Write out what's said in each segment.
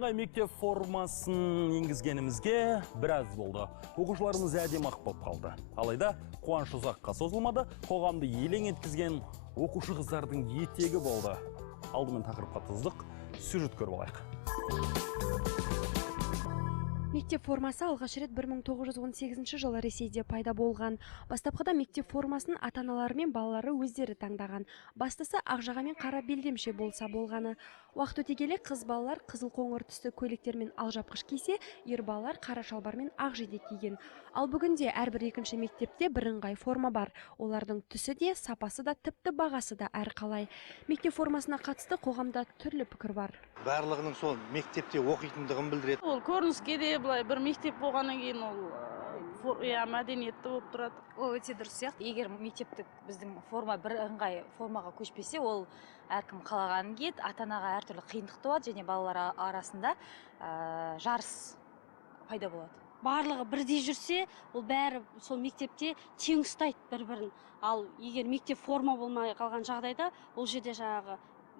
Бірыңғай мектеп формасын енгізгенімізге біраз болды. Оқушыларымыз әдемі ақ болып қалды. Алайда қуаныш ұзаққа созылмады, қоғамды елең еткізген оқушы қыздардың етегі болды. Алдымен тақырыпқа тұздық, сюжет көріп алайық. Мектеп формасы алғаш рет 1918 жылы Ресейде пайда болған. Бастапқыда мектеп формасын ата-аналары мен балалары өздері таңдаған. Бастысы ақ жаға мен қара белдемше болса болғаны. Уақыт өте келе қыз балалар қызыл қоңыр түсті көйлектер мен алжапқыш кисе, ер балалар қара шалбар мен ақ жейде киген. Ал бүгінде әрбір екінші мектепте бірыңғай форма бар. Олардың түсі де, сапасы да, тіпті бағасы да әрқалай. Мектеп формасына қатысты қоғамда түрлі пікір бар. Барлығының сол мектепте оқитындығын білдіреді. Ол көрініске де былай бір мектеп болғаннан кейін ол мәдениетті болып тұрады. Ол өте дұрыс сияқты. Егер мектептік біздің форма бірыңғай формаға көшпесе, ол әркім қалағанын киеді, ата-анаға әртүрлі қиындық туады және балалар арасында жарыс пайда болады. Барлығы бірдей жүрсе, ол бәрі сол мектепте тең ұстайды бір-бірін. Ал егер мектеп форма болмай қалған жағдайда, ол жерде жаңағы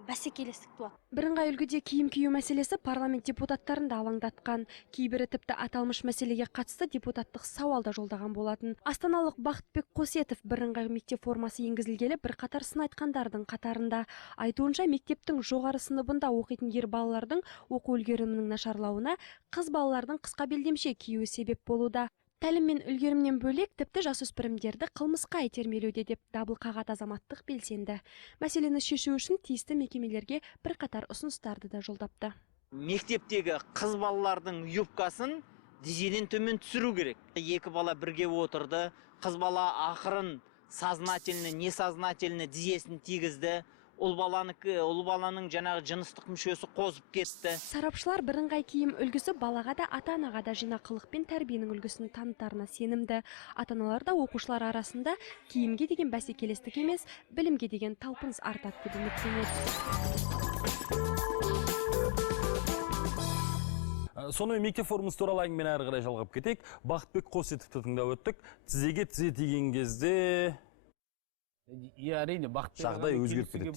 бәсекелестік туады. Бірыңғай үлгіде киім кию мәселесі парламент депутаттарын да алаңдатқан. Кейбірі тіпті аталмыш мәселеге қатысты депутаттық сауал да жолдаған болатын. Астаналық Бақытбек Қосетов бірыңғай мектеп формасы енгізілгелі бірқатар сын айтқандардың қатарында. Айтуынша, мектептің жоғары сыныбында оқитын ер балалардың оқу үлгерімінің нашарлауына қыз балалардың қысқа белдемше киюі себеп болуда. Тәлім мен үлгерімнен бөлек тіпті жасөспірімдерді қылмысқа итермелеуде деп дабыл қағат азаматтық белсенді. Мәселені шешу үшін тиісті мекемелерге бірқатар ұсыныстарды да жолдапты. Мектептегі қыз балалардың юбкасын тізеден төмен түсіру керек. Екі бала бірге отырды. Қыз бала ақырын сознательно, несознательно тізесін тигізді. Ол баланың жаңағы жыныстық мүшесі қозып кетті. Сарапшылар бірыңғай киім үлгісі балаға да ата-анаға да жинақылық пен тәрбиенің үлгісін танытарына сенімді. Ата-аналар да оқушылар арасында киімге деген бәсекелестік емес, білімге деген талпыныс артады деп үміттенеді. Сонымен мектеп формасы туралы әңгімені әрі қарай жалғап кетейік. Бақытбек Қосетовті тыңдап өттік. Тізеге тізе тиген кезде әрине жағдай өзгеріп кетеді.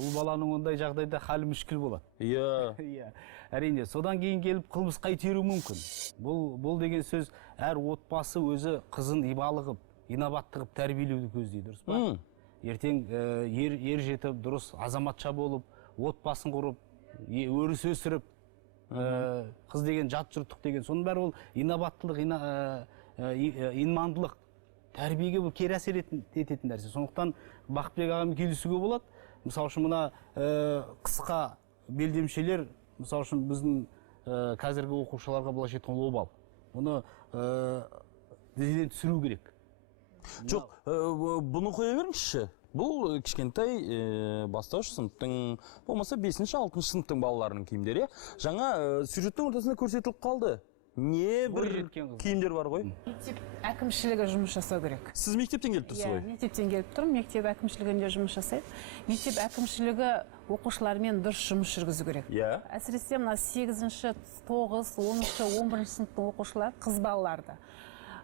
Ұл баланың ондай жағдайда халі мүшкіл болады. Әрине, содан кейін келіп қылмысқа итеруі мүмкін. Бұл деген сөз әр отбасы өзі қызын ибалы қып, инабатты қып тәрбиелеуді көздейді, дұрыс па? Ертең ер жетіп, дұрыс азаматша болып, отбасын құрып, өріс өсіріп, қыз деген жат жұрттық деген, соның бәрі ол инабаттылық, инмандылық, тәрбиеге бұл кері әсер ететін нәрсе. Сондықтан Бақытбек ағамен келісуге болады. Мысалы үшін мына қысқа белдемшелер, мысалы үшін біздің қазіргі оқушыларға былайша айтқан обал. Бұны тізеден түсіру керек. Жоқ, бұны қоя беріңізші. Бұл кішкентай бастауыш сыныптың, болмаса 5-6 сыныптың балаларының киімдері. Жаңа сюжеттің ортасында көрсетіліп қалды. Не бір киімдер бар ғой? Мектеп әкімшілігі жұмыс жасау керек. Сіз мектептен келіп тұрсыз ғой? Мектептен келіп тұрмын, мектеп әкімшілігінде жұмыс жасайды. Мектеп әкімшілігі оқушылармен дұрыс жұмыс жүргізу керек. Әсіресе мына 8-ші, 9, 10-ші, 11-ші сыныптың оқушылар, қыз балаларды.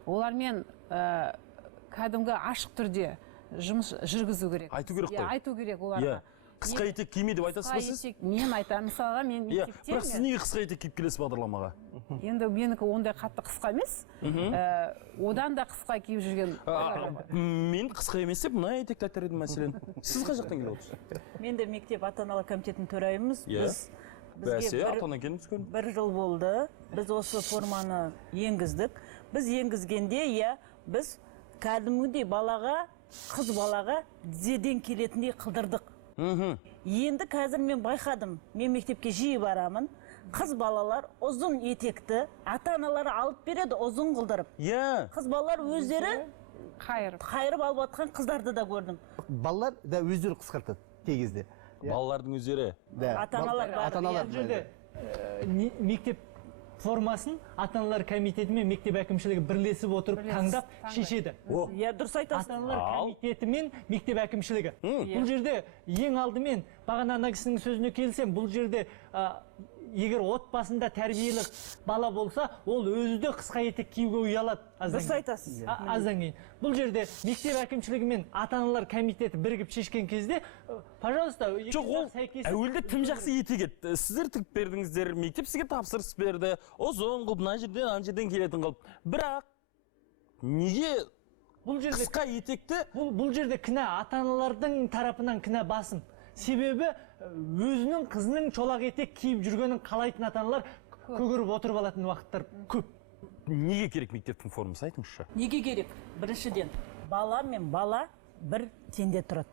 Олармен кәдімгі ашық түрде жұмыс жүргізу керек. Айту керек қой. Айту керек оларға. Қысқа етек киме деп айтасыз ба сіз? Мен айтамын, мысалға мен мектепте. Бірақ сіз неге қысқа етек киіп келесіз бағдарламаға? Енді менікі ондай қатты қысқа емес. Одан да қысқа киіп жүрген. Мен қысқа емес деп мына етекті айтар едім мәселен. Сіз қай жақтан келіп отырсыз? Мен де мектеп ата-аналар комитетінің төрайымыз. Бәсе, ата-ана келіңіз көрін. 1 жыл болды. Біз осы форманы енгіздік. Біз енгізгенде, біз кәдімгідей балаға, қыз балаға тізеден келетіндей қылдырдық. Енді қазір мен байқадым, мен мектепке жиі барамын, қыз балалар ұзын етекті ата-аналары алып береді, ұзын қылдырып. Қыз балалар өздері қайырып алып атқан қыздарды да көрдім. Балалар да өздері қысқартады кей кезде. Балалардың өздері? Ата-аналар. Мектеп формасын ата-аналар комитеті мен мектеп әкімшілігі бірлесіп отырып таңдап шешеді. Дұрыс айтасыз. Ата-аналар комитеті мен мектеп әкімшілігі. Бұл жерде ең алдымен бағана ана кісінің сөзіне келсем, бұл жерде егер отбасында тәрбиелі бала болса, ол өзі де қысқа етек киюге ұялады. Дұрыс айтасыз. Аздан кейін. Бұл жерде мектеп әкімшілігі мен ата-аналар комитеті бірігіп шешкен кезде, пожалуйста, жоқ, ол әуелде тым жақсы етек еді. Сіздер тігіп бердіңіздер, мектеп сізге тапсырыс берді. Ұзын қылып, мына жерден, ана жерден келетін қылып. Бірақ неге қысқа етекті? Бұл жерде кінә ата-аналардың тарапынан кінә басым. Себебі өзінің қызының чолақ етек киіп жүргенін қалайтын ата-аналар көгеріп отырып алатын уақыттар көп. Неге керек мектептің формасы, айтыңызшы? Неге керек? Біріншіден, бала мен бала бір теңде тұрады.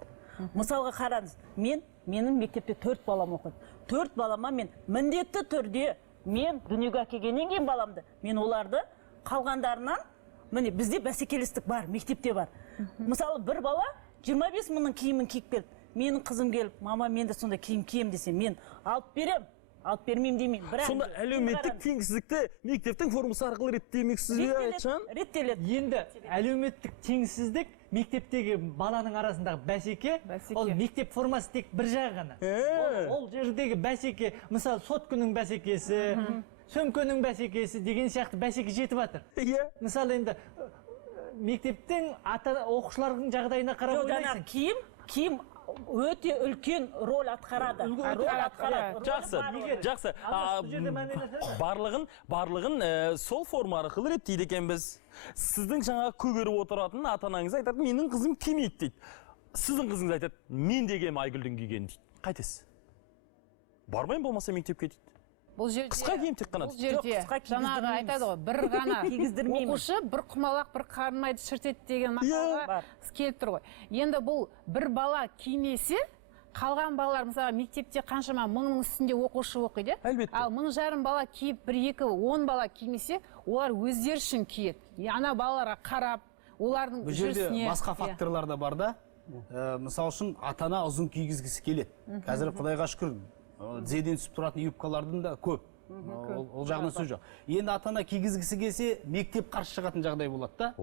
Мысалға қараңыз, менің мектепте 4 балам оқиды. 4 балама мен міндетті түрде мен дүниеге әкелгеннен кейін баламды, мен оларды қалғандарынан, міне бізде бәсекелестік бар, мектепте бар. Мысалы бір бала 25 мыңның киімін киіп келді. Менің қызым келіп, мама мен де сонда киім кием десе, мен алып берем, алып бермеймін демеймін. Сонда әлеуметтік теңсіздікті мектептің формасы арқылы реттемексіз бе айтшан? Реттеледі. Енді әлеуметтік теңсіздік мектептегі баланың арасындағы бәсеке, ол мектеп формасы тек бір жағы ғана. Ол жердегі бәсеке, мысалы соткының бәсекесі, сөмкенің бәсекесі деген сияқты бәсеке жетіп жатыр. Мысалы енді мектептің оқушылардың жағдайына қарап ойлайсың. Киім өте үлкен роль атқарады. Жақсы. Барлығын сол форма арқылы реттейді екенбіз. Сіздің жаңа көгеріп отыратын ата-анаңыз айтады, менің қызым кимейді дейді. Сіздің қызыңыз айтады, мен дегем Айгүлдің киген дейді. Қайтесіз? Бармайын болмаса мектепке дейді. Бұл жерде қысқа киім тек қана. Бұл жерде жаңағы айтады ғой, бір ғана оқушы бір құмалақ, бір қарынмайды шіртеді деген мақалға келіп тұр ғой. Енді бұл бір бала кимесе, қалған балалар мысалы мектепте қаншама мыңның үстінде оқушы оқиды. Ал 1,5 бала киіп, 1-2-10 бала кимесе, олар өздері үшін киеді. Ана балаларға қарап, олардың жүрісіне. Бұл жерде басқа факторлар да бар да. Мысалы үшін ата-ана ұзын кигізгісі келеді. Қазір Құдайға шүкір тізеден түсіп тұратын юбкалардың да көп. Ол жағынан сөз жоқ. Енді ата-ана кигізгісі келсе, мектеп қарсы шығатын жағдай болады да.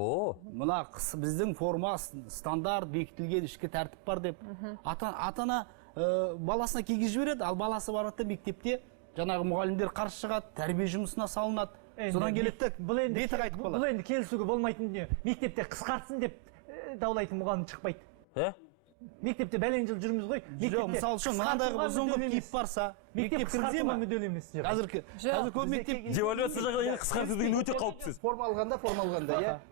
Мына біздің форма стандарт бекітілген ішкі тәртіп бар деп. Ата-ана баласына кигізіп жібереді, ал баласы барады мектепте жаңағы мұғалімдер қарсы шығады, тәрбие жұмысына салынады. Содан келеді беті қайтып қалады. Бұл енді келісуге болмайтын дүние. Мектепте қысқартсын деп даулайтын мұғалім шықпайды. Мектепте бәлен жыл жүрміз ғой. Мысалы үшін мынадайғы ұзын қылып киіп барса, мектеп кіргізе ме? Қазір көп мектеп девальвация жағынан қысқарту деген өте қауіпсіз. Форма алғанда,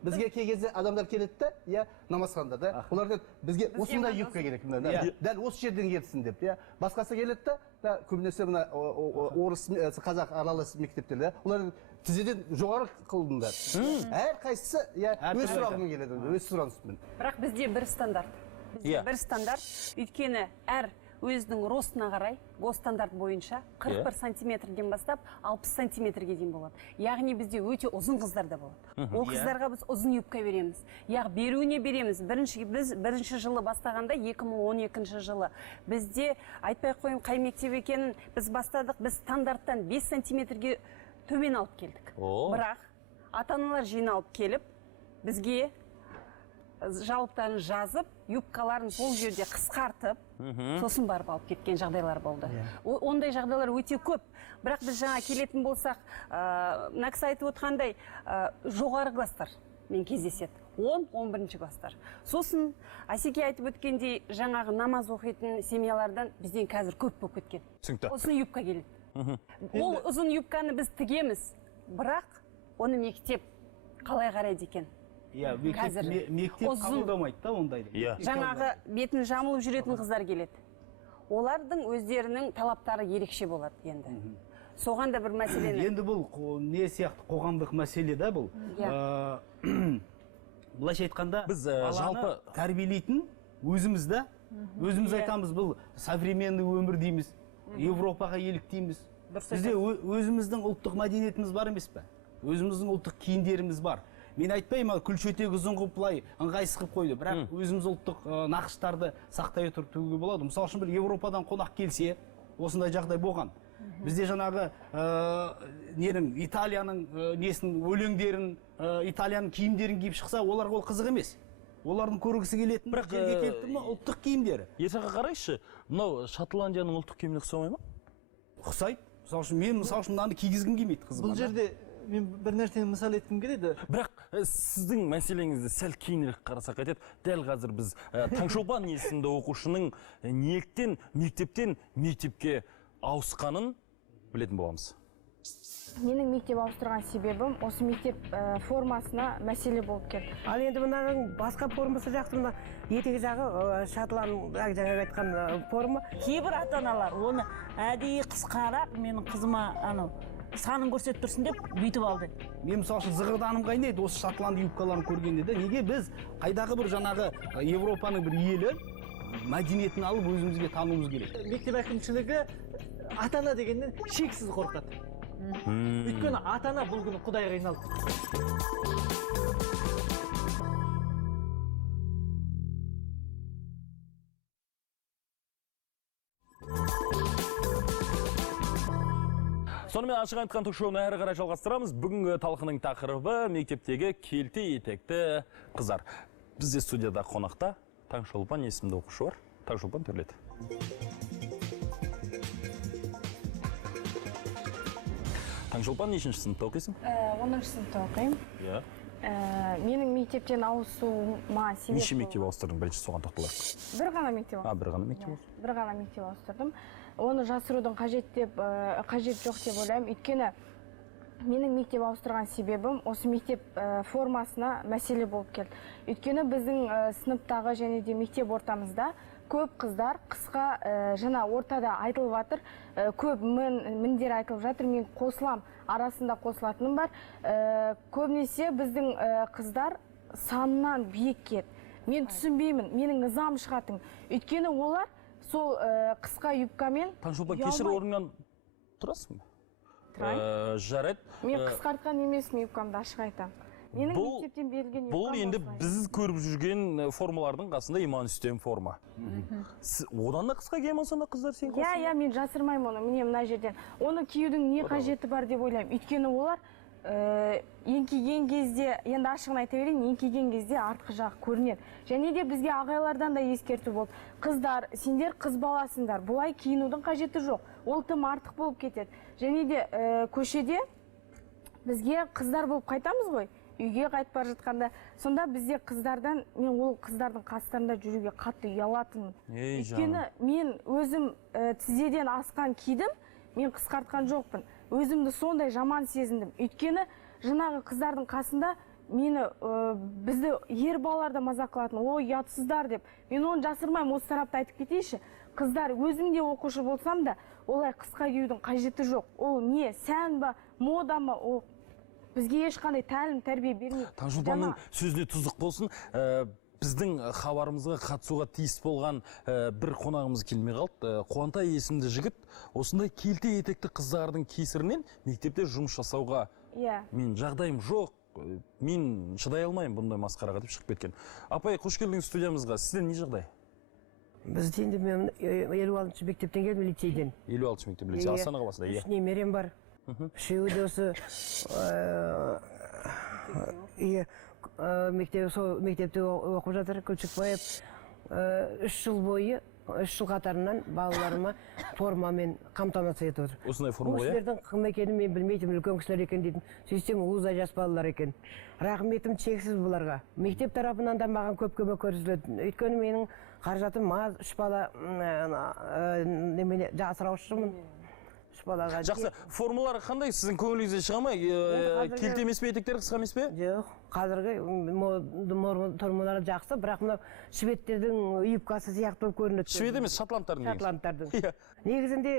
бізге кей кезде адамдар келеді де, намазханда да. Олар дейді, бізге осындай юбка керек, дәл осы жерден келсін деп. Басқасы келеді де, көбінесе мына орыс, қазақ аралас мектептерде, олар тізеден жоғары қылдыңдар. Әр қайсысы өз сұрағымен келеді, өз сұраныспен. Бірақ бізде бір стандарт. Бір стандарт, өйткені әр өзінің ростына қарай, ол стандарт бойынша 41 сантиметрден бастап 60 сантиметрге дейін болады. Яғни бізде өте ұзын қыздар да болады. Ол қыздарға біз ұзын юбка береміз. Беруіне береміз. Біз бірінші жылы бастағанда 2012 жылы бізде айтпай қойын қай мектеп екенін біз бастадық. Біз стандарттан 5 сантиметрге төмен алып келдік. Бірақ ата-аналар жиналып келіп, бізге жауаптарын жазып, юбкаларын сол жерде қысқартып, сосын барып алып кеткен жағдайлар болды. Ондай жағдайлар өте көп. Бірақ біз жаңа келетін болсақ, мына кісі айтып отырғандай, жоғары кластар мен кездеседі. 10-11 кластар. Сосын Асеке айтып өткендей, жаңағы намаз оқитын семьялардан бізден қазір көп болып кеткен. Осыны юбка келеді. Ол ұзын юбканы біз тігеміз, бірақ оны мектеп қалай қарайды екен? Мектеп қабылдамайды да ондайды. Жаңағы бетін жамылып жүретін қыздар келеді. Олардың өздерінің талаптары ерекше болады енді. Соған да бір мәселені. Енді бұл не сияқты қоғамдық мәселе да бұл. Былайша айтқанда, біз жалпы тәрбиелейтін өзіміз да, өзіміз айтамыз, бұл современный өмір дейміз, Европаға еліктейміз. Бізде өзіміздің ұлттық мәдениетіміз бар емес пе? Өзіміздің ұлттық киімдеріміз бар. Мен айтпаймын, күлшетек ұзын қылып былай ыңғайсыз қылып қойды, бірақ өзіміз ұлттық нақыштарды сақтай отыруға болады. Мысалы үшін бір Европадан қонақ келсе, осындай жағдай болған. Бізде жаңағы Италияның өлеңдерін, Италияның киімдерін киіп шықса, оларға ол қызық емес. Олардың көргісі келетін жерге келіп тұр ма ұлттық киімдері. Ертеңге қарайшы, мынау Шотландияның ұлттық киіміне ұқсамай ма? Ұқсайды. Мысалы үшін мен мынаны кигізгім келмейді қызыма. Бұл жерде мен бір нәрсені мысал еткім келеді. Бірақ сіздің мәселеңізді сәл кейінірек қарасақ қайтеді. Дәл қазір біз Таңшолпан есімді оқушының неліктен мектептен мектепке ауысқанын білетін боламыз. Менің мектеп ауыстырған себебім осы мектеп формасына мәселе болып келді. Ал енді мынаның басқа формасы жақсы, мына етегі жағы шотланд жаңа айтқан форма. Кейбір ата-аналар оны әдейі қысқарап менің қызыма анау санын көрсетіп тұрсын деп бүйтіп алды. Мен мысалы үшін зығырданым қайнайды осы шотланд юбкаларын көргенде де, неге біз қайдағы бір жаңағы Европаның бір елі мәдениетін алып өзімізге тануымыз керек. Мектеп әкімшілігі ата-ана дегеннен шексіз қорқады. Өйткені ата-ана бұл күні Құдайға айналды. Сонымен ашық айтқан ток-шоуны әрі қарай жалғастырамыз. Бүгінгі талқының тақырыбы мектептегі келте етекті қыздар. Бізде студияда қонақта Таңшолпан есімді оқушы бар. Таңшолпан, төрлет. Таңшолпан нешінші сыныпта оқисың? 10-шы сыныпта оқимын. Иә. Менің мектептен ауысуыма себеп... Неше мектеп ауыстырдың? Бірінші соған тоқталайық. Бір ғана мектеп ауыстырдым. Бір ғана мектеп ауыстырдың? Бір ғана мектеп ауыстырдым. Оны жасырудың қажет жоқ деп ойлаймын. Өйткені менің мектеп ауыстырған себебім осы мектеп формасына мәселе болып келді. Өйткені біздің сыныптағы және де мектеп ортамызда көп қыздар қысқа жаңа ортада айтылып жатыр, көп міндер айтылып жатыр, мен қосылам, арасында қосылатыным бар. Көбінесе біздің қыздар санынан биік келеді. Мен түсінбеймін, менің ызам шығатын. Өйткені олар сол қысқа юбкамен... Таңшолпан, кешір орнынан тұрасың ба? Тұрайын. Жарайды. Мен қысқартқан емеспін юбкамды, ашық айтамын. Менің мектептен берілген юбкам... Бұл енді біз көріп жүрген формалардың қасында иман үстем форма. Одан да қысқа киемін сонда қыздар сен қосың? Иә, мен жасырмаймын оны, міне мына жерден. Оны киюдің не қажеті бар деп ойлаймын. Өйткені олар еңкейген кезде, енді ашығын айта берейін, еңкейген кезде артқы жағы көрінеді. Және де бізге ағайлардан да ескерту болды. Қыздар, сендер қыз баласыңдар, бұлай киінудің қажеті жоқ. Ол тым артық болып кетеді. Және де көшеде бізге қыздар болып қайтамыз ғой, үйге қайтып бара жатқанда, сонда бізде қыздардан, мен ол қыздардың қастарында жүруге қатты ұялатынмын. Өйткені мен өзім тізеден асқан кидім, мен қысқартқан жоқпын. Өзімді сондай жаман сезіндім. Өйткені жаңағы қыздардың қасында мені бізді ер балаларда мазақ қылатын, ой, ұятсыздар деп. Мен оны жасырмаймын, осы тарапты айтып кетейінші. Қыздар, өзім де оқушы болсам да, олай қысқа киюдің қажеті жоқ. Ол не, сән ба, мода ма, ол бізге ешқандай тәлім тәрбие бермейді. Таңшолпанның сөзіне тұздық болсын, біздің хабарымызға қатысуға тиіс болған бір қонағымыз келмей қалды. Қуантай есімді жігіт осындай келте етекті қыздардың кесірінен мектепте жұмыс жасауға мен жағдайым жоқ, мен шыдай алмаймын бұндай масқараға деп шығып кеткен. Апай, қош келдіңіз студиямызға. Сізден не жағдай? Бізде енді мен 56-шы мектептен келдім, лицейден. 56-шы мектеп лицей, Астана қаласында. 3 немерем бар. Үшеуі де осы мектепте оқып жатыр, Күлшікбаев. 3 жыл бойы, 3 жыл қатарынан балаларыма формамен қамтамасыз етіп отыр. Осындай форма ғой? Бұл кісілердің кім екенін мен білмейтін, үлкен кісілер екен дейтін. Сөйтсем, ұлда жас балалар екен. Рахметім шексіз бұларға. Мектеп тарапынан да маған көп көмек көрсетіледі. Өйткені менің қаражатым 3 бала асыраушымын. Жақсы, формалары қандай? Сіздің көңіліңізде шыға ма? Келте емес пе, етектер қысқа емес пе? Жоқ, қазіргі формалары жақсы, бірақ мына шведтердің юбкасы сияқты болып көрінеді. Швед емес, шотландтардың. Шотландтардың. Негізінде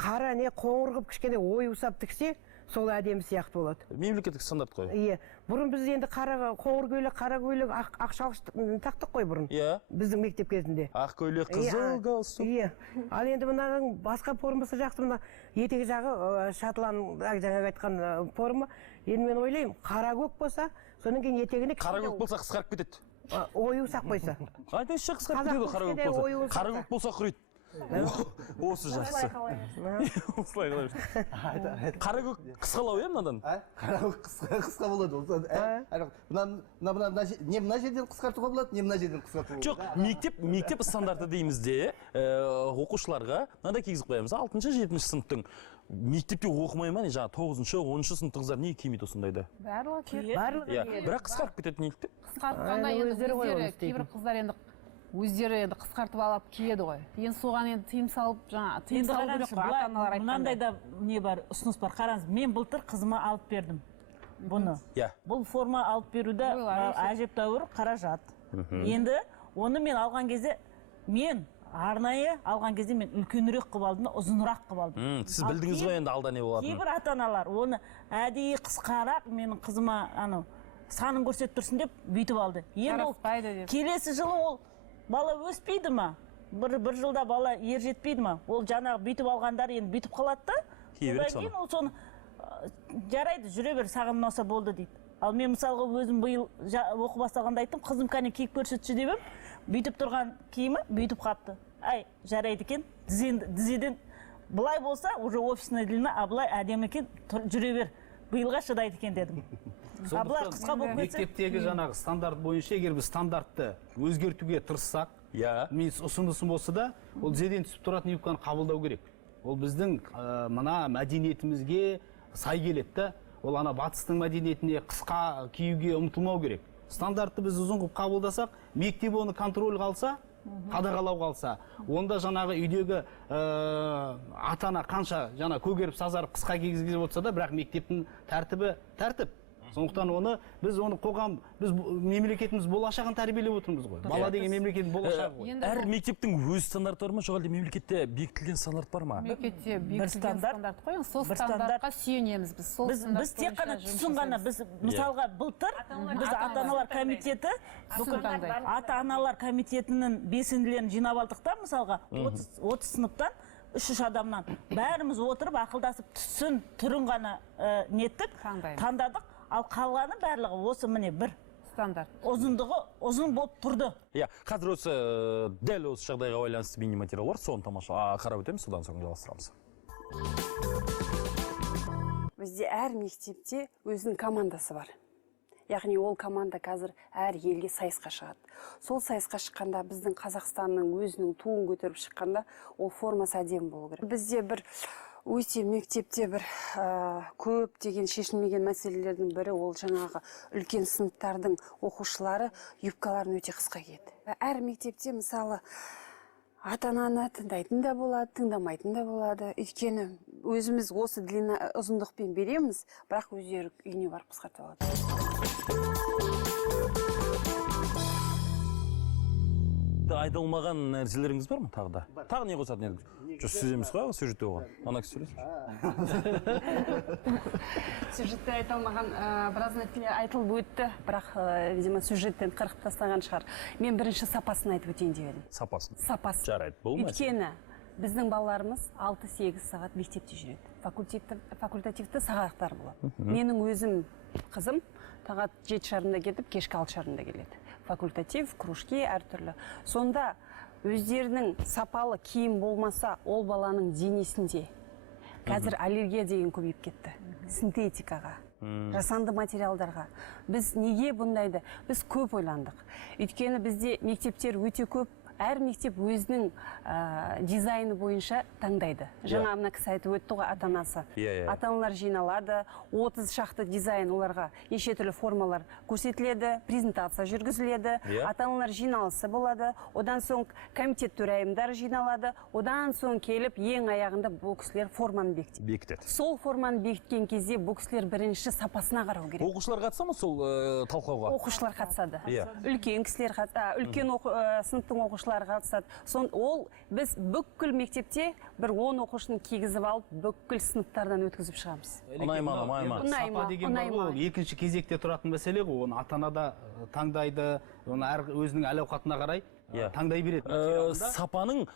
қара не қоңыр қып кішкене ой ұсап тіксе, сол әдемі сияқты болады. Мемлекеттік стандарт қой. Иә. Бұрын біз енді қоңыр көйлек, қара көйлек, ақ шалғыш тақтық қой бұрын. Иә. Біздің мектеп кезінде. Ақ көйлек, қызыл галстук. Иә. Ал енді мынаның басқа формасы жақсы, мына етегі жағы шотланд жаңа айтқан форма. Енді мен ойлаймын, қара көк болса, содан кейін етегіне қара көк болса қысқарып кетеді. Ой ұсақ қойса. Айтыңызшы, қысқарып кетеді қара көк болса. Қара көк болса құриды. Осы жақсы. Осылай қалай. Қара көк қысқалау е мынадан? Қара көк қысқа болады. Не мына жерден қысқартуға болады, не мына жерден қысқартуға болады. Жоқ, мектеп стандарты дейміз де, оқушыларға мынандай кигізіп қоямыз. 6-7 сыныптың мектепте оқымай ма, жаңа 9-шы, 10-шы сыныпты қыздар не кимейді осындайды? Барлығы киеді. Бірақ қысқарып кетеді неліктен? Қысқартқанда енді өздері кейбір қыздар енді өздері енді қысқартып алып киеді ғой. Енді соған енді тыйым салып, жаңа тыйым салу керек қой, ата-аналар айтқандай. Мынандай да не бар, ұсыныс бар. Қараңыз, мен былтыр қызыма алып бердім бұны. Бұл форма алып беруді әжептәуір қаражат. Енді оны мен алған кезде, мен арнайы алған кезде мен үлкенірек қылып алдым, ұзынырақ қылып алдым. Сіз білдіңіз ғой енді алда не болатынын. Кейбір ата-аналар оны әдейі қысқарақ менің қызыма санын көрсетіп тұрсын деп бүйтіп алды. Енді келесі жылы ол бала өспейді ма? Бір жылда бала ер жетпейді ма? Ол жаңағы бүйтіп алғандар енді бүйтіп қалады да. Одан кейін ол соны жарайды, жүре бер, саған ұнаса болды дейді. Ал мен мысалға өзім биыл оқу басталғанда айттым, қызым кәне киіп көрсетші деп едім. Бүйтіп тұрған киімі бүйтіп қапты. Ай, жарайды екен, дізеден былай болса, уже офисная длина, а былай әдемі екен, жүре бер, биылға шыдайды екен дедім. А былай қысқа болып кетсе. Мектептегі жаңағы стандарт бойынша, егер біз стандартты өзгертуге тырыссақ, мен ұсынысым болса да, ол тізеден түсіп тұратын юбканы қабылдау керек. Ол біздің мына мәдениетімізге сай келеді. Ол батыстың мәдениетіне қысқа киюге ұмтылмау керек. Стандартты біз ұзын қылып қабылдасақ, мектеп оны контроль қалса, қадағалау қалса, онда жаңағы үйдегі ата-ана қанша көгеріп сазарып қысқа кигізіп отырса да, бірақ мектептің тәртібі тәртіп. Сондықтан оны біз қоғам, біз мемлекетіміз болашағын тәрбиелеп отырмыз ғой. Бала деген мемлекеттің болашағы ғой. Әр мектептің өз стандарты бар ма, жоқ әлде мемлекетте бекітілген стандарт бар ма? Мемлекетте бекітілген стандарт қой, сол стандартқа сүйенеміз біз. Біз тек қана түсінғана, біз мысалға былтыр біз ата-аналар комитеті, ата-аналар комитетінің белсенділерін жинап алдық та, мысалға 30 сыныптан 3 адамнан бәріміз отырып ақылдасып түсін түрін ғана неттік, таңдадық. Ал қалғаны барлығы осы міне бір стандарт. Ұзындығы ұзын болып тұрды. Қазір осы дәл осы жағдайға байланысты бейнематериал бар, соны қарап өтеміз, содан соң жалғастырамыз. Бізде әр мектепте өзінің командасы бар. Яғни ол команда қазір әр елге сайысқа шығады. Сол сайысқа шыққанда біздің Қазақстанның өзінің туын көтеріп шыққанда ол формасы әдемі болу керек. Бізде бір өте мектепте бір көп деген шешілмеген мәселелердің бірі ол жаңағы үлкен сыныптардың оқушылары юбкаларын өте қысқа киеді. Әр мектепте мысалы ата-ананы тыңдайтын да болады, тыңдамайтын да болады. Өйткені өзіміз осы ұзындықпен береміз, бірақ өздері үйіне барып қысқартып алады. Айдалмаған нәрселеріңіз бар ма тағы да? Тағы не қосады? Сіз емес қой, сюжетте оған. Ана кісі сөйлесіңіз. Сюжетте айтылмаған біраз нәрселер айтылып өтті, бірақ видимо сюжеттен қырқып тастаған шығар. Мен бірінші сапасын айтып өтейін деп едім. Сапасын? Сапасын. Жарайды, болмайды. Өйткені біздің балаларымыз 6-8 сағат мектепте жүреді. Факультативті сағаттар болады. Менің өзім қызым сағат 7:30-да кетіп, кешкі 6:30-да келеді. Факультатив, кружки әртүрлі. Сонда өздерінің сапалы киім болмаса, ол баланың денесінде қазір аллергия деген көбейіп кетті. Синтетикаға, жасанды материалдарға. Біз неге бұндайды? Біз көп ойландық. Өйткені бізде мектептер өте көп. Әр мектеп өзінің дизайны бойынша таңдайды. Жаңа мына кісі айтып өтті ғой, ата-анасы. Ата-аналар жиналады, 30 шақты дизайн оларға неше түрлі формалар көрсетіледі, презентация жүргізіледі, ата-аналар жиналысы болады, одан соң комитет төрайымдары жиналады, одан соң келіп ең аяғында бұл кісілер форманы бекітеді. Сол форманы бекіткен кезде бұл кісілер бірінші сапасына қарау керек. Оқушылар қатыса ма сол талқылауға? Оқушылар қатысады. Үлкен кісілер қатысады, үлкен сыныптың оқушылары қатысады. Ол біз бүкіл мектепте бір 10 оқушыны кигізіп алып, бүкіл сыныптардан өткізіп шығамыз. Ұнайман. Сапа деген бар ғой, екінші кезекте тұратын мәселе ғой, оны ата-ана да таңдайды, оны өзінің әл-ауқатына қарай таңдай береді.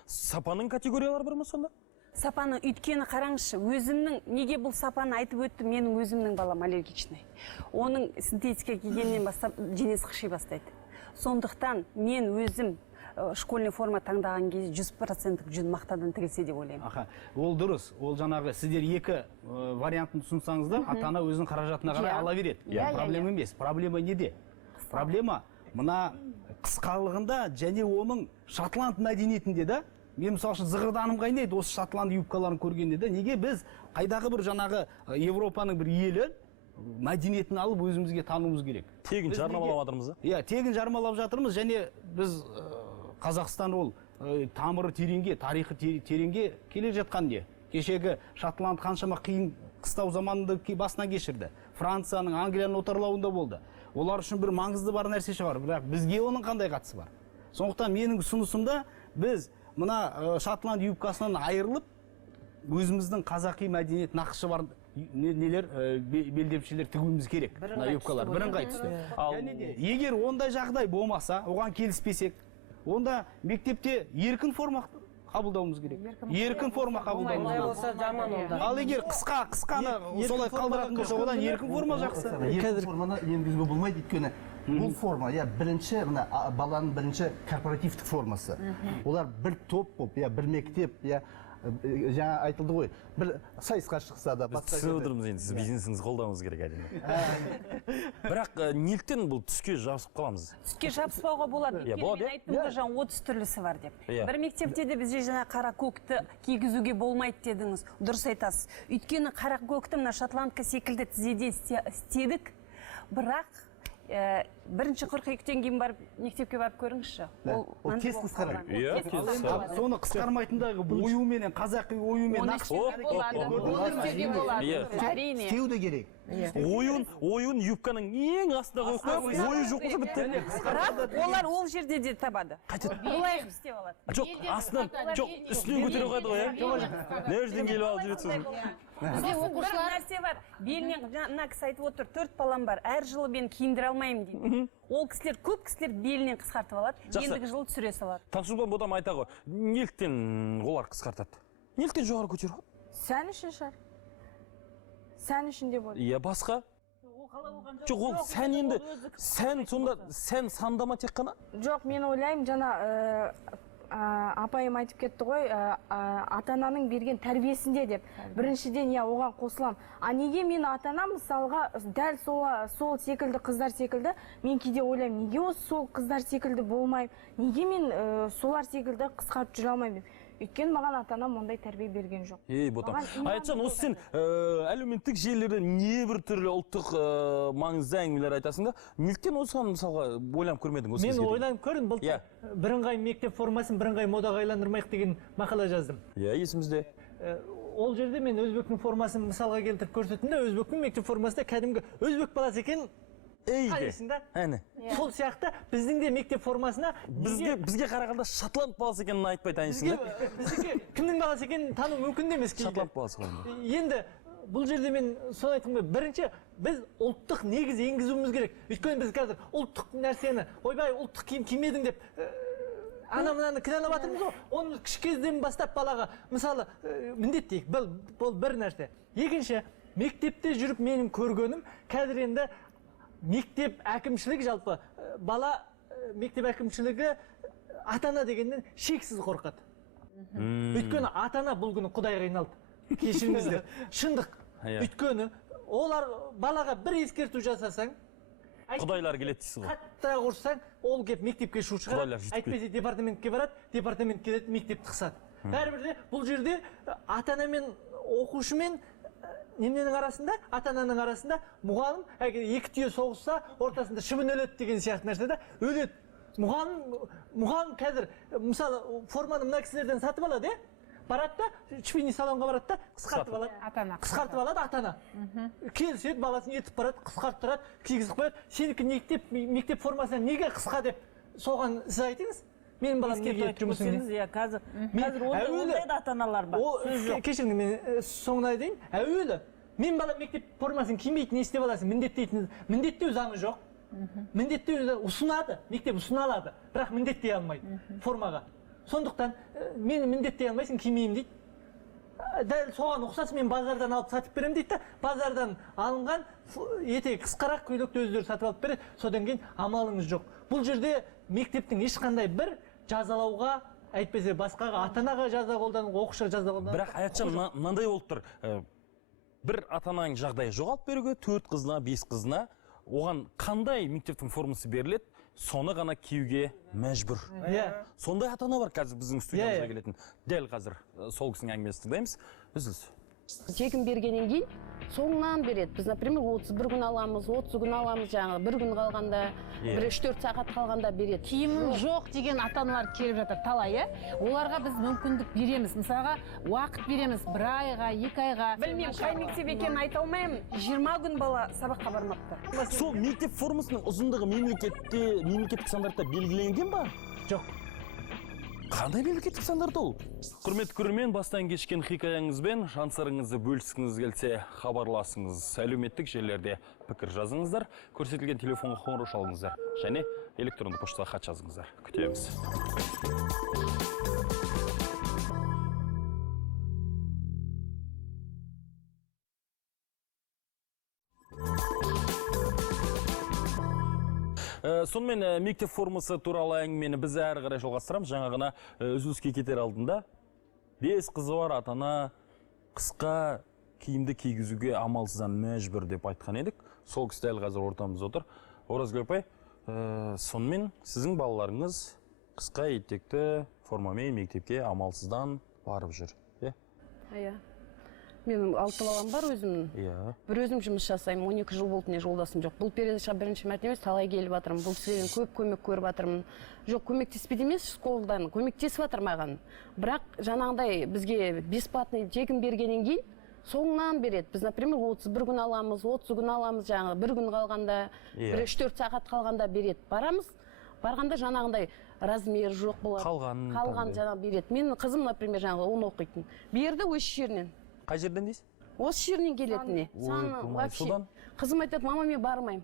Сапаның категориялары бар ма сонда? Сапаны өйткені қараңызшы, өзімнің неге бұл сапаны айтып өтті, менің өзімнің балам аллергичный. Оның синтетика кигеннен бастап денесі қыши бастайды. Сондықтан мен өзім школьный форма таңдаған кезде 100% жүн мақтадан тігілсе деп ойлаймын. Ол дұрыс. Ол жаңағы сіздер екі вариантын ұсынсаңыздар, ата-ана өзінің қаражатына қарай ала береді. Проблема емес. Проблема неде? Проблема мына қысқалығында және оның шотланд мәдениетінде да. Мен мысалы үшін зығырданым қайнайды осы шотланд юбкаларын көргенде де. Неге біз қайдағы бір жаңағы Европаның бір елі мәдениетін алып өзімізге тануымыз керек. Тегін жарнамалап жатырмыз. Иә, тегін жарнамалап жатырмыз, және біз Қазақстан ол тамыры тереңге, тарихы тереңге келе жатқан не? Кешегі Шотланд қаншама қиын қыстау заманында басынан кешірді. Францияның, Англияның отарлауында болды. Олар үшін бір маңызды бар нәрсе шығар, бірақ бізге оның қандай қатысы бар? Сондықтан менің ұсынысымда біз мына Шотланд юбкасынан айырылып, өзіміздің қазақи мәдениет нақышы бар нелер белдемшелер тігуіміз керек. Мына юбкалар бірыңғай түсті. Егер ондай жағдай болмаса, оған келіспесек, онда мектепте еркін форма қабылдауымыз керек. Еркін форма қабылдауымыз керек. Ал егер қысқаны солай қалдыратын болса, одан еркін форма жақсы. Еркін форманы енгізуге болмайды, өйткені бұл форма, бірінші баланың бірінші корпоративтік формасы. Олар бір топ болып, бір мектеп, жаңа айтылды ғой, бір сайысқа шықса да, біз түсіп отырмыз енді, сіз бизнесіңізді қолдауыңыз керек әрине. Бірақ неліктен бұл түске жабысып қаламыз? Түске жабыспауға болады. Мен айттым ғой, жаңа 30 түрлісі бар деп. Бір мектепте де бізде жаңа қара көкті кигізуге болмайды дедіңіз. Дұрыс айтасыз. Өйткені қара көкті мына шотландка секілді тізеден істедік, бірақ бірінші қыркүйектен кейін барып мектепке барып көріңізші. Ол тез қысқарады. Соны қысқармайтындағы оюменен, қазақи оюмен істеу де керек. Ойын юбканың ең астына қойып, ойы жоқ болса бітті. Бірақ олар ол жерде де табады. Олай істеп алады. Жоқ, астынан, жоқ, үстінен көтере қойды ғой, не жерден келіп алып жүреді сосын. Бізде оқушылар нәрсе бар. Белінен мына кісі айтып отыр, 4 балам бар. Әр жылы мен киіндіре алмаймын дейді. Ол кісілер, көп кісілер белінен қысқартып алады. Ендігі жылы түсіре салады. Таңсұлпан Ботам айта ғой, неліктен олар қысқартады? Неліктен жоғары көтеріп? Сән үшін шығар. Сән үшін деп ойлаймын. Иә, басқа? Жоқ, ол сән енді, сән сонда, сән сандама тек қана? Жоқ, мен ойлаймын, жаңа апайым айтып кетті ғой, ата-ананың берген тәрбиесінде деп. Біріншіден, оған қосылам. А неге мен ата-анам мысалға дәл сол секілді қыздар секілді, мен кейде ойлаймын, неге осы сол қыздар секілді болмайым, неге мен солар секілді қысқарып жүре алмаймын деп. Өйткені маған ата-анам ондай тәрбие берген жоқ. Ботам, Айтжан, осы сен әлеуметтік желілерде небір түрлі ұлттық маңызды әңгімелер айтасың да, неліктен осыған мысалға ойланып көрмедің? Мен ойланып көрдім, бұл бірыңғай мектеп формасын бірыңғай модаға айландырмайық деген мақала жаздым. Есімізде. Ол жерде мен өзбектің формасын мысалға келтіріп көрсеттім де, өзбектің мектеп формасында кәдімгі өзбек баласы екен. Қайсың да? Сол сияқты біздің де мектеп формасына бізге қарағанда шотланд баласы екенін айтпай танисың да? Біздікі кімнің баласы екенін тану мүмкін емес. Шотланд баласы ғой. Енді бұл жерде мен соны айтқым келеді. Бірінші біз ұлттық негіз енгізуіміз керек. Өйткені біз қазір ұлттық нәрсені, ойбай ұлттық киім кимедің деп ана-мынаны кінәлап жатырмыз ғой. Оны кіші кезден бастап балаға, мысалы, міндеттейік, бұл бір нәрсе. Екінші, мектепте жүріп менің көргенім, қазір енді мектеп әкімшілігі жалпы бала мектеп әкімшілігі ата-ана дегеннен шексіз қорқады. Өйткені ата-ана бұл күні Құдайға айналды. Кешіріңіздер. Шындық. Өйткені олар балаға бір ескерту жасасаң, Құдайлар келеді дейсіз ғой. Қатты ұрсаң, ол кеп мектепке шу шығарады. Әйтпесе департаментке барады, департамент келеді, мектепті қысады. Бәрібір де бұл жерде ата-ана мен оқушы мен неменің арасында, ата-ананың арасында мұғалім, әгер екі түйе соғысса, ортасында шыбын өледі деген сияқты нәрсе да, өледі. Мұғалім қазір, мысалы, форманы мына кісілерден сатып алады, барады да, шпини салонға барады да, қысқартып алады. Қысқартып алады ата-ана. Келседі, баласын ертіп барады, қысқарттырады, кигізіп қояды. Сенікі мектеп формасына неге қысқа деп соған сіз айтыңыз? Менің балам неге жұмысын не? Қазір ондай да ата-аналар бар. Кешіріңіз, мен соңына айтайын. Әуелі, мен балам мектеп формасын кимейді, не істеп аласың? Міндеттеу заңы жоқ. Міндеттеу ұсынады, мектеп ұсына алады, бірақ міндеттей алмайды формаға. Сондықтан мені міндеттей алмайсың, кимеймін дейді. Дәл соған ұқсас мен базардан алып сатып беремін дейді, базардан алынған етегі қысқарақ көйлекті өздері сатып алып береді, содан кейін амалыңыз жоқ. Бұл жерде мектептің ешқандай бір жазалауға, әйтпесе басқаға, ата-анаға жаза қолдануға, оқушыға жаза қолдануға. Бірақ Аятжан, мынандай болып тұр. Бір ата-ананың жағдайы жоғалып беруге, 4 қызына, 5 қызына, оған қандай мектептің формасы беріледі, соны ғана киюге мәжбүр. Сондай ата-ана бар қазір біздің студиямызға келетін. Дәл қазір сол кісінің әңгімесін тыңдаймыз. Үзіліс. тегін бергеннен кейін соңынан береді. Біз, например, 31 күн аламыз, 30 күн аламыз, жаңағы бір күн қалғанда, бір 3-4 сағат қалғанда береді. Киімім жоқ деген ата-аналар келіп жатыр талай, оларға біз мүмкіндік береміз. Мысалға, уақыт береміз 1 айға, 2 айға. Білмеймін, қай мектеп екенін айта алмаймын. 20 күн бала сабаққа бармапты. Сол мектеп формасының ұзындығы мемлекеттік стандартта белгіленген ба? Жоқ. Қандай мемлекеттік стандарт ол? Құрметті көрермен, бастан кешкен хикаяңызбен шансырыңызды бөліскіңіз келсе, хабарласыңыз. Әлеуметтік желілерде пікір жазыңыздар, көрсетілген телефонға қоңырау шалыңыздар және электронды поштаға хат жазыңыздар. Күтеміз. Сонымен мектеп формасы туралы әңгімені біз әрі қарай жалғастырамыз. Жаңа ғана үзіліске кетер алдында 5 қызы бар ата-ана қысқа киімді кигізуге амалсыздан мәжбүр деп айтқан едік. Сол кісі дәл қазір ортамызда отыр. Оразгүл апай, сонымен сіздің балаларыңыз қысқа етекті формамен мектепке амалсыздан барып жүр, е? Иә. Менің 6 балам бар өзімнің. Иә. Бір өзім жұмыс жасаймын, 12 жыл болды не жолдасым жоқ. Бұл передачаға бірінші мәртебе талай келіп жатырмын. Бұл кісілерден көп көмек көріп жатырмын. Жоқ, көмектеспейді емес, школдан көмектесіп жатыр маған. Бірақ жаңағыдай бізге бесплатный тегін бергеннен кейін соңынан береді. Біз, например, 31 күн аламыз, 30 күн аламыз, жаңағы бір күн қалғанда, бір 3-4 сағат қалғанда береді. Барамыз, барғанда жаңағындай размер жоқ болады. Қалған жаңағы береді. Менің қызым, например, жаңағы оны оқитын. Берді осы жерінен. Қай жерден дейсіз? Осы жерінен келетіне. Содан? Қызым айтады, мама, мен бармаймын.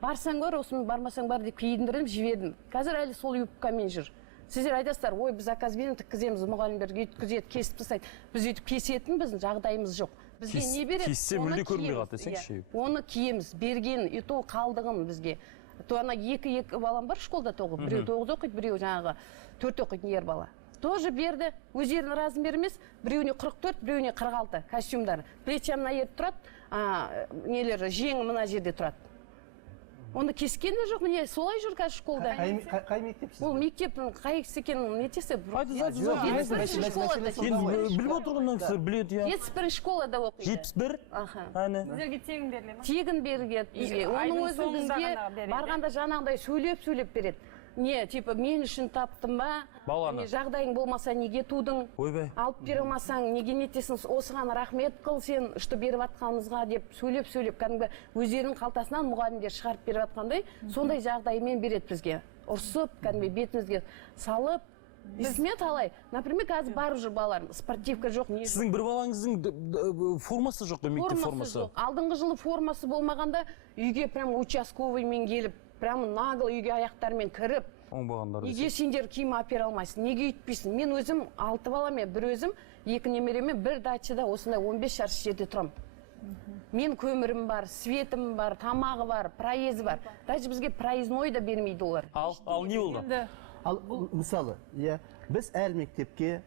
Барсаң бар, осымен бармасаң бар деп киіндірдім, жібердім. Қазір әлі сол юбкамен жүр. Сіздер айтасыздар, ой, біз заказ береміз, тіккіземіз, мұғалімдер өткізеді, кесіп тастайды. Біз өйтіп кесетін біздің жағдайымыз жоқ. Бізге не береді? Кессе мүлде көрмей қалады десеңізші. Оны киеміз, берген, и то қалдығын бізге. То ана екі балам бар школда тоғыз. Біреу 9 оқиды, біреу жаңағы 4 оқиды ер бала. Тоже берді. Өздерінің размері емес, біреуіне 44, біреуіне 46 костюмдары. Плечі мына жерде тұрады, нелер жеңі мына жерде тұрады. Оны кескені жоқ, міне солай жүр қазір школда. Қай мектепсіз? Ол мектептің қайсысы екенін нетесі? Біліп отырғаннан кісілер біледі. 71 школада оқиды. 71? Сіздерге тегін беріле ма? Тегін беріледі. Оның өзін бізге барғанда жаңағыдай сөйлеп береді. Не, типа, мен үшін таптым ба? Баланы. Жағдайың болмаса неге тудың? Ойбай. Алып бере алмасаң, неге нетесің? Осыған рахмет қыл сен, что беріп атқанымызға деп сөйлеп, кәдімгі өздерінің қалтасынан мұғалімдер шығарып беріп атқандай, сондай жағдаймен береді бізге. Ұрсып, кәдімгі бетімізге салып, ісіме талай. Например, қазір барып жүр балаларым, спортивка жоқ, не жоқ. Сіздің бір балаңыздың формасы жоқ қой, мектеп формасы? Алдыңғы жылы формасы болмағанда, үйге прям участковыймен келіп, прямо нагло үйге аяқтармен кіріп, неге сендер киім апера алмайсың, неге үйтпейсің? Мен өзім 6 баламен, бір өзім, 2 немеремен бір дачада осындай 15 шаршы жерде тұрам. Мен көмірім бар, светім бар, тамағы бар, проезі бар. Даже бізге проездной да бермейді олар. Ал не болды? Ал мысалы, біз әр мектепке,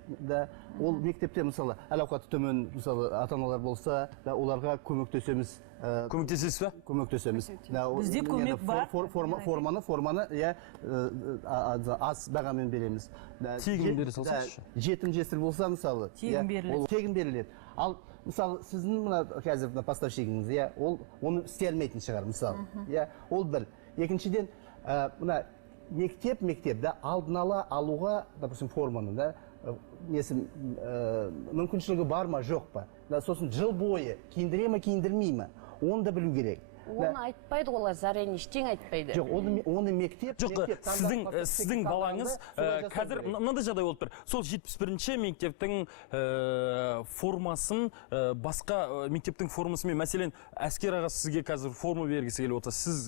ол мектепте мысалы әл-ауқаты төмен ата-аналар болса, оларға көмектесеміз. Көмектесесіз бе? Көмектесеміз. Бізде көмек бар. Форманы аз бағамен береміз. Тегін бере салсаңызшы. Жетім жесір болса мысалы, тегін беріледі. Ал мысалы сіздің мына қазір поставщигіңіз, ол оны істей алмайтын шығар мысалы. Ол бір. Екіншіден, мына мектеп алдын ала алуға, допустим, форманы мүмкіншілігі бар ма, жоқ па? Сосын жыл бойы киіндіре ме, киіндірмей ме? Оны да білу керек. Оны айтпайды олар, заранее ештеңе айтпайды. Жоқ, оны мектеп. Жоқ, сіздің балаңыз қазір мынандай жағдай болып тұр. Сол 71-ші мектептің формасын басқа мектептің формасымен, мәселен, әскер аға сізге қазір форма бергісі келіп отыр. Сіз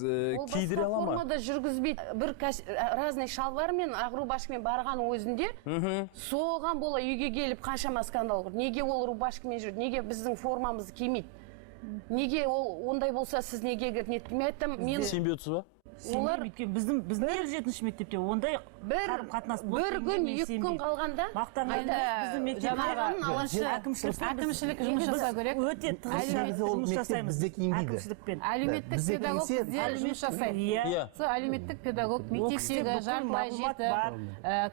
кидіре ала ма? Ол басқа формада жүргізбейді. Бір разный шалбармен, ақ рубашкамен барған өзінде, соған бола үйге келіп қаншама скандал құрды. Неге ол рубашкамен жүрді? Неге біздің формамызды кимейді? Неге ол ондай болса, сіз неге нетпей? Мен сенбей отырсыз ба? олар біздің 7-ші мектепте ондай қарым қатынас бір күн 2 күн қалғанда әкімшілік жұмыс жасау керек. Өте тығыз жұмыс жасаймыз әкімшілікпен. Әлеуметтік педагог бізде жұмыс жасайды. Сол әлеуметтік педагог мектептегі жартылай жетім,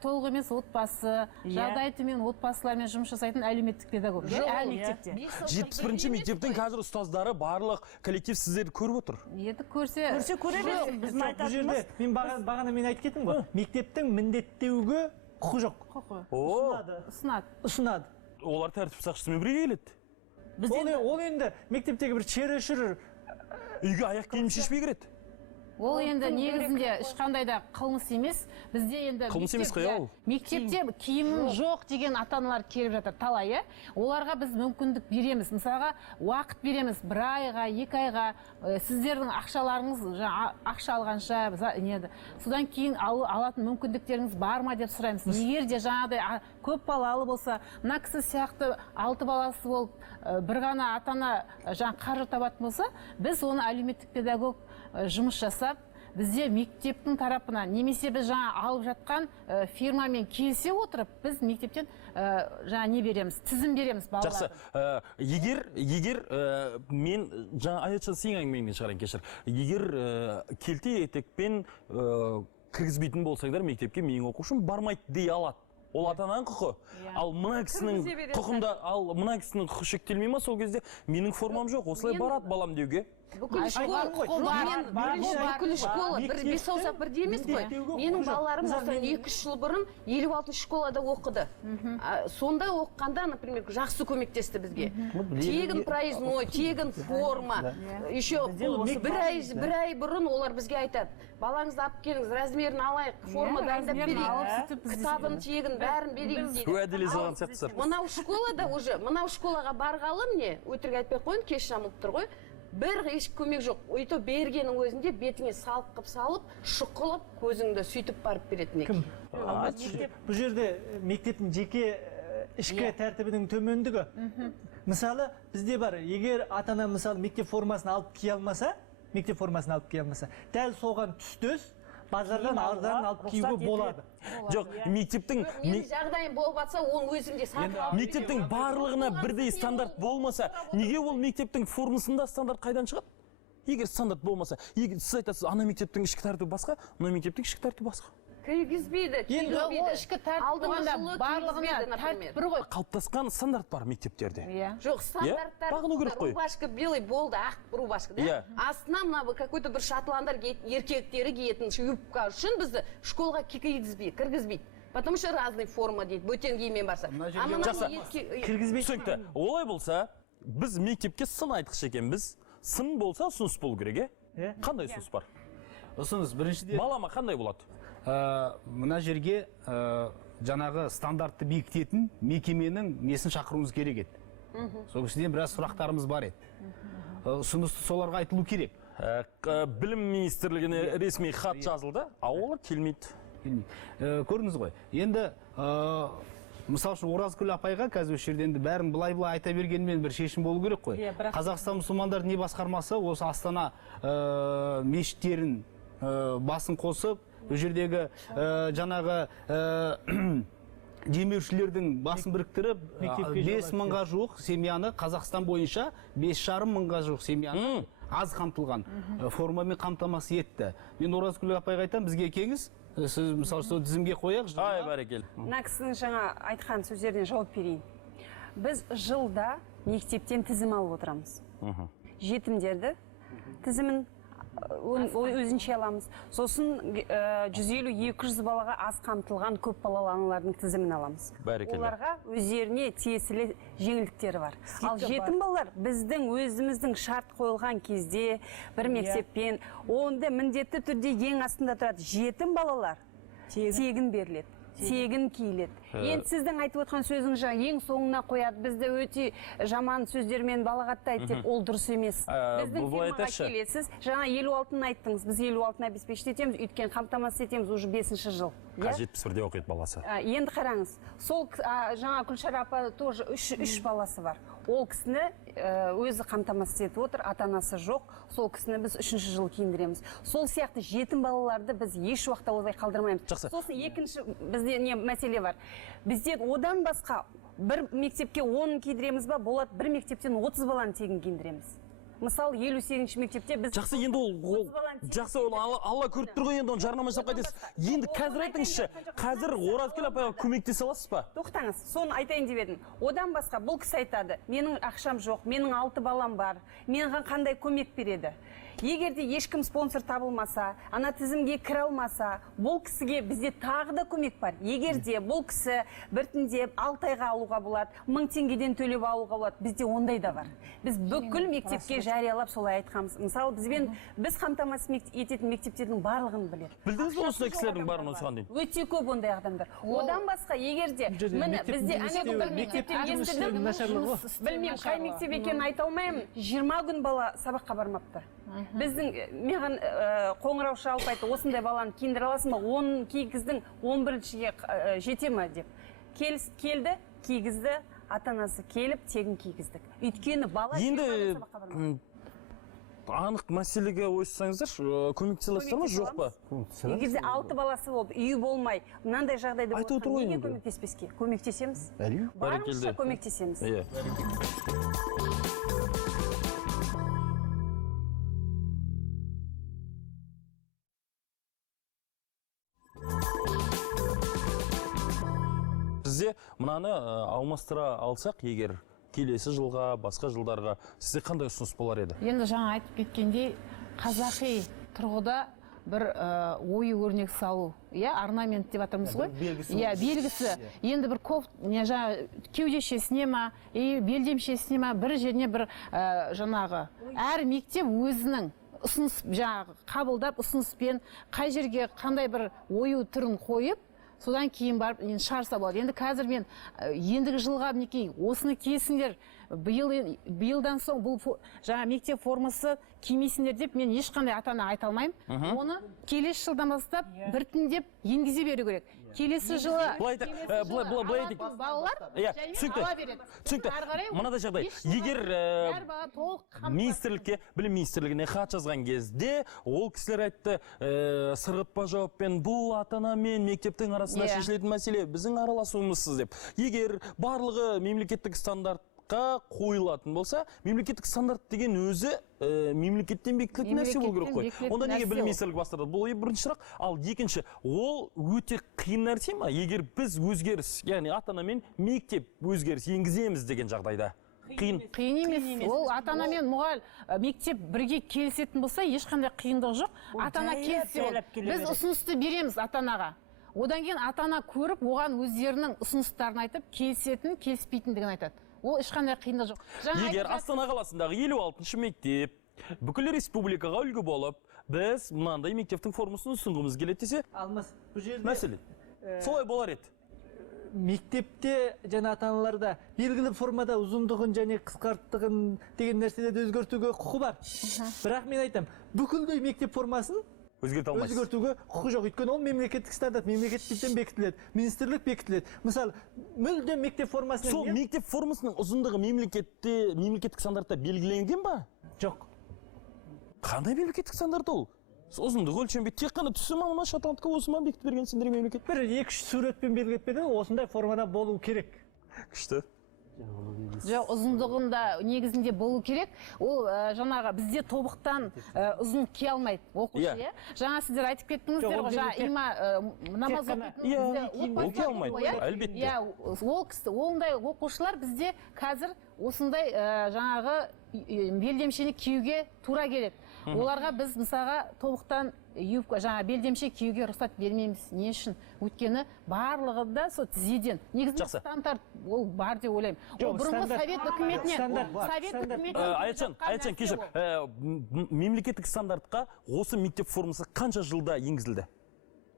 толық емес отбасы, жағдайы төмен отбасылармен жұмыс жасайтын әлеуметтік педагог. Әр мектепте. 71-ші мектептің қазір ұстаздары барлық коллектив сіздерді көріп отыр. Енді көрсе көре берсін. Біздің айтатынымыз. Мен бағана мен айтып кеттім ғой. Мектептің міндеттеуге құқы жоқ. Ұсынады. Олар тәртіп сақшысымен бірге келеді. Ол енді мектептегі бір чересчур үйге аяқ киім шешпей кіреді. Ол енді негізінде ешқандай да қылмыс емес. Бізде енді мектепте киімің жоқ деген ата-аналар келіп жатыр талай, оларға біз мүмкіндік береміз. Мысалға, уақыт береміз 1 айға, 2 айға, сіздердің ақшаларыңыз ақша алғанша, содан кейін алатын мүмкіндіктеріңіз бар ма деп сұраймыз. Егер де жаңағыдай көп балалы болса, мына кісі сияқты 6 баласы болып, бір ғана ата-ана қаржы табатын болса, біз оны әлеуметтік педагог жұмыс жасап, бізде мектептің тарапына, немесе біз жаңа алып жатқан фирмамен келісе отырып, біз мектептен жаңа не береміз, тізім береміз балаларға. Жақсы, егер мен жаңа Аятжан сен әңгімеңнен шығарайын кешір. Егер келте етекпен кіргізбейтін болсаңдар мектепке менің оқушым бармайды дей алады. Ол ата-ананың құқы. Ал мына кісінің құқы шектелмей ма, сол кезде менің формам жоқ, осылай барады балам деуге. Бүкіл школа бір бес саусақ бірдей емес қой. Менің балаларым 2-3 жыл бұрын 56 школада оқыды. Сонда оқығанда, например, жақсы көмектесті бізге. Тегін проездной, тегін форма. Еще бір ай бұрын олар бізге айтады: балаңызды алып келіңіз, размерін алайық, форма дайындап берейік, кітабын тегін бәрін берейік дейді. Мынау школаға барғалы міне, өтірік айтпай қойын, кеш жамылып тұр ғой. Бір еш көмек жоқ. Өйті бергенің өзінде бетіңе салып, шұқылып, көзіңді сөйтіп барып беретін екен. Бұл жерде мектептің жеке ішкі тәртібінің төмендігі. Мысалы, бізде бар, егер ата-ана мысалы мектеп формасын алып кие алмаса, дәл соған түстес базардан арзан алып киюге болады. Жоқ, мектептің жағдайым болып жатса, оны өзімде сатып алып. Мектептің барлығына бірдей стандарт болмаса, неге ол мектептің формасында стандарт қайдан шығады? Егер стандарт болмаса, сіз айтасыз, ана мектептің ішкі тәртібі басқа, мына мектептің ішкі тәртібі басқа. Кіргізбейді. Ішкі тәртіп барлығына тәртіп бір ғой. Қалыптасқан стандарт бар мектептерде. Жоқ, стандарттар рубашка белый болды, ақ рубашка. Астына мына какой-то бір шотланддар еркектері киетін юбка үшін бізді школға кіргізбейді. Потому что разный форма дейді, бөтен киіммен барса. Түсінікті. Олай болса, біз мектепке сын айтқыш екенбіз. Сын болса, ұсыныс болу керек, Қандай ұсыныс бар? Ұсыныс біріншіден балама қандай болады? Мына жерге жаңағы стандартты бекітетін мекеменің несін шақыруымыз керек еді. Сол кісіден біраз сұрақтарымыз бар еді. Ұсынысты соларға айтылу керек. Білім министрлігіне ресми хат жазылды, олар келмейді. Көрдіңіз ғой. Енді мысалы үшін Оразгүл апайға қазір осы жерде бәрін былай айта бергенмен бір шешім болу керек қой. Қазақстан мұсылмандар діни басқармасы осы Астана мешіттерін басын қосып, бұл жердегі жаңағы демеушілердің басын біріктіріп 5 мыңға жуық семьяны Қазақстан бойынша 5,5 мыңға жуық семьяны аз қамтылған формамен қамтамасыз етті. Мен Оразгүл апайға айтамын, бізге келіңіз, сіз мысалы сол тізімге қояйық. Бәрекелді. Мына кісінің жаңа айтқан сөздеріне жауап берейін. Біз жылда мектептен тізім алып отырамыз. Жетімдерді тізімін өзінше аламыз. Сосын 150-200 балаға аз қамтылған көп балалы аналардың тізімін аламыз. Оларға өздеріне тиесілі жеңілдіктері бар. Ал жетім балалар біздің өзіміздің шарт қойылған кезде бір мектеппен, онда міндетті түрде ең астында тұрады. Жетім балалар тегін беріледі. Тегін киіледі. Енді сіздің айтып отқан сөзіңіз ең соңына қояды, бізді өте жаман сөздермен балағаттайды деп, ол дұрыс емес. Біздің фирмаға келесіз, жаңа 56-ны айттыңыз, біз 56-ны обеспечить етеміз, өйткені қамтамасыз етеміз уже 5-ші жыл. Қ71-де оқиды баласы. Енді қараңыз, сол жаңа Күлшара апа тоже 3 баласы бар. ол кісіні өзі қамтамасыз етіп отыр, ата анасы жоқ, сол кісіні біз 3-ші жылы киіндіреміз. Сол сияқты жетім балаларды біз еш уақытта олай қалдырмаймыз. Сосын екінші бізде не мәселе бар. Бізде одан басқа бір мектепке 10 киіндіреміз ба, болады бір мектептен 30 баланы тегін киіндіреміз. Мысалы 58-ші мектепте біз жақсы, енді ол жақсы, ол алла көріп тұр ғой, енді оны жарнама жасап қайтесіз. Енді қазір айтыңызшы, қазір Оразкүл апайға көмектесе аласыз ба? Тоқтаңыз, соны айтайын деп едім. Одан басқа бұл кісі айтады, менің ақшам жоқ, менің 6 балам бар, менің қандай көмек береді? Егер де ешкім спонсор табылмаса, ана тізімге кіре алмаса, бұл кісіге бізде тағы да көмек бар. Егер де бұл кісі біртіндеп 6 айға алуға болады, 1000 теңгеден төлеп алуға болады, бізде ондай да бар. Біз бүкіл мектепке жариялап солай айтқанбыз. Мысалы, біз қамтамасыз ететін мектептердің барлығын біледі. Білдіңіз бе осындай кісілердің барын осыған дейін? Өте көп ондай адамдар. Одан басқа, егер де бізде білмеймін, қай мектеп екенін айта алмаймын, 20 күн бала сабаққа бармапты. Біздің маған қоңырау шалып айтты, осындай баланы киіндіре аласың ба, 10 кигіздің 11-шіге жете ма деп. Келді, кигізді, ата-анасы келіп тегін кигіздік. Өйткені бала енді анық мәселеге ойыссаңыздар, көмектесе аласыздар ма, жоқ па? Егерде 6 баласы болып, үйі болмай, мынандай жағдайда болса, неге көмектеспеске? Көмектесеміз. Барынша көмектесеміз. Бізде мынаны алмастыра алсақ, егер келесі жылға, басқа жылдарға сізде қандай ұсыныс болар еді? Енді жаңа айтып кеткендей, қазақи тұрғыда бір ою өрнек салу, орнамент деп атырмыз ғой? Белгісі. Енді бір кеудешесіне ма, белдемшесіне ма, бір жеріне бір жаңағы әр мектеп өзінің ұсыныс қабылдап, ұсыныспен қай жерге қандай бір ою түрін қойып, содан кейін барып шығарса болады. Енді қазір мен ендігі жылға мінекей осыны киесіңдер, биылдан соң бұл жаңа мектеп формасы кимейсіңдер деп мен ешқандай ата-ана айта алмаймын. Оны келесі жылдан бастап біртіндеп енгізе беру керек. Келесі жылы балалар ала береді. Мынадай жағдай, егер білім министрлігіне хат жазған кезде, ол кісілер айтты, сырғытпа жауаппен бұл ата-ана мен мектептің арасында шешілетін мәселе, біздің араласуымызсыз деп. Егер барлығы мемлекеттік стандарт қойылатын болса, мемлекеттік стандарт деген өзі мемлекеттен бекітілетін нәрсе болу керек қой. Онда неге білім министрлігі бастырады? Бұл бірінші сұрақ. Ал екінші, ол өте қиын нәрсе ма? Егер біз өзгеріс, яғни ата-ана мен мектеп өзгеріс енгіземіз деген жағдайда. Қиын емес. Ол ата-ана мен мектеп бірге келісетін болса, ешқандай қиындық жоқ. Ата-ана келсе, біз ұсынысты береміз ата-анаға. Одан кейін ата-ана көріп, оған өздерінің ұсыныстарын айтып, келісетін, келіспейтіндігін айтады. Ол ешқандай қиындық жоқ. Егер Астана қаласындағы 56-шы мектеп бүкіл республикаға үлгі болып, біз мынандай мектептің формасын ұсынғымыз келеді десе, Алмас, бұл жерде мәселе солай болар еді. Мектепте және ата-аналарда белгілі формада ұзындығын және қысқарттығын деген нәрселерді өзгертуге құқы бар. Бірақ мен айтам, бүкілдей мектеп формасын өзгертуге құқы жоқ. Өйткені ол мемлекеттік стандарт, мемлекеттен бекітіледі, министрлік бекітіледі. Мысалы, мүлдем мектеп формасының... Сол мектеп формасының ұзындығы мемлекеттік стандартта белгіленген ба? Жоқ. Қандай мемлекеттік стандарт ол? Ұзындығы өлшенбейді. Тек қана түсі ма, мына шотландқа осы ма бекітіп бергенсіңдер мемлекет? Бір 2-3 суретпен белгілеп берді, осындай формада болу керек. Күшті. Жоқ, ұзындығында негізінде болу керек. Ол жаңағы бізде тобықтан ұзын кие алмайды оқушы. Жаңа сіздер айтып кеттіңіздер ғой, жаңа има намаз оқитын кие алмайды, әлбетте. Ол кісі, ондай оқушылар бізде қазір осындай жаңағы белдемшені киюге тура келеді. Оларға біз мысалға тобықтан юбка, жаңа белдемше киюге рұқсат бермейміз. Не үшін? Өйткені барлығы да сол тізеден. Негізінде стандарт ол бар деп ойлаймын. Ол бұрынғы совет үкіметінен. Аятжан, кешір. Мемлекеттік стандартқа осы мектеп формасы қанша жылда енгізілді?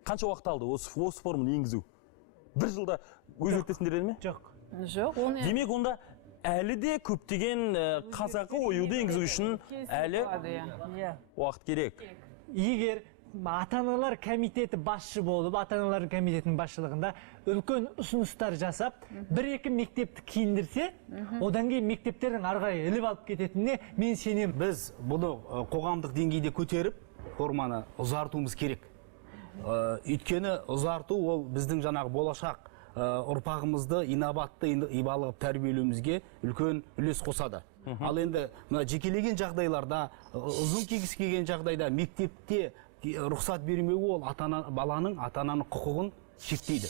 Қанша уақыт алды осы форманы енгізу? Бір жылда өзгертесіңдер ме? Жоқ. Демек онда әлі де көптеген қазақы оюды енгізу үшін әлі уақыт керек. Егер ата-аналар комитеті басшы болып, ата-аналар комитетінің басшылығында үлкен ұсыныстар жасап, бір-екі мектепті киіндірсе, одан кейін мектептердің ары қарай іліп алып кететініне мен сенемін. Біз бұны қоғамдық деңгейде көтеріп, форманы ұзартуымыз керек. Өйткені ұзарту ол біздің жаңағы болашақ ұрпағымызды инабатты, ибалы тәрбиелеуімізге үлкен үлес қосады. Ал енді жекелеген жағдайларда, ұзын кигісі келген жағдайда мектепте рұқсат бермеуі ол баланың ата-ананың құқығын шектейді.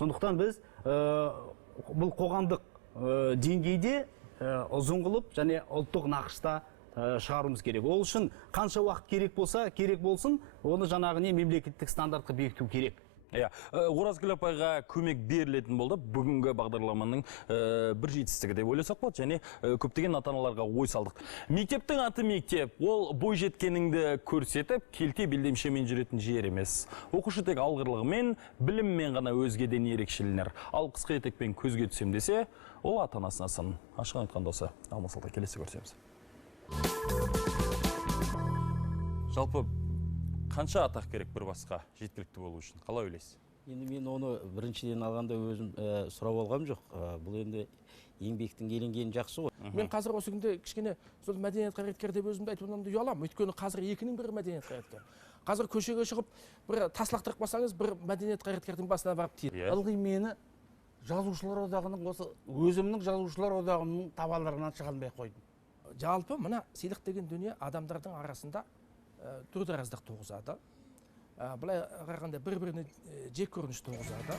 Сондықтан біз бұл қоғамдық деңгейде ұзын қылып және ұлттық нақышта шығаруымыз керек. Ол үшін қанша уақыт керек болса, керек болсын, оны жаңағы мемлекеттік стандартқа бекіту керек. Оразгүл апайға көмек берілетін болды. Бүгінгі бағдарламаның бір жетістігі деп ойласақ болады, және көптеген ата-аналарға ой салдық. Мектептің аты мектеп, ол бой жеткеніңді көрсетіп, келте белдемшемен жүретін жер емес. Оқушы тек алғырлығымен, біліммен ғана өзгеден ерекшеленер. Ал қысқы етекпен көзге түсем десе, ол ата-анасына сын. Ашық айтқанда осы, алмасалда келесі көрсеміз. Жалпы қанша атақ керек бір басқа жеткілікті болу үшін? Қалай ойлайсыз? Енді мен оны біріншіден алғанда өзім сұрап алғам жоқ. Бұл енді еңбектің еленгені жақсы ғой. Мен қазір осы күнде кішкене сол мәдениет қайраткер деп өзімді айтуымнан ұяламын. Өйткені қазір екінің бірі мәдениет қайраткер. Қазір көшеге шығып, бір тас лақтырып қалсаңыз, бір мәдениет қайраткердің басына барып тиеді. Ылғи мені жазушылар одағының осы өзімнің жазушылар одағының табалдырығынан шыға алмай қойдым. Жалпы мына сыйлық деген дүние адамдардың арасында түрдараздық туғызады. Былай қарағанда бір-біріне жек көрініш туғызады.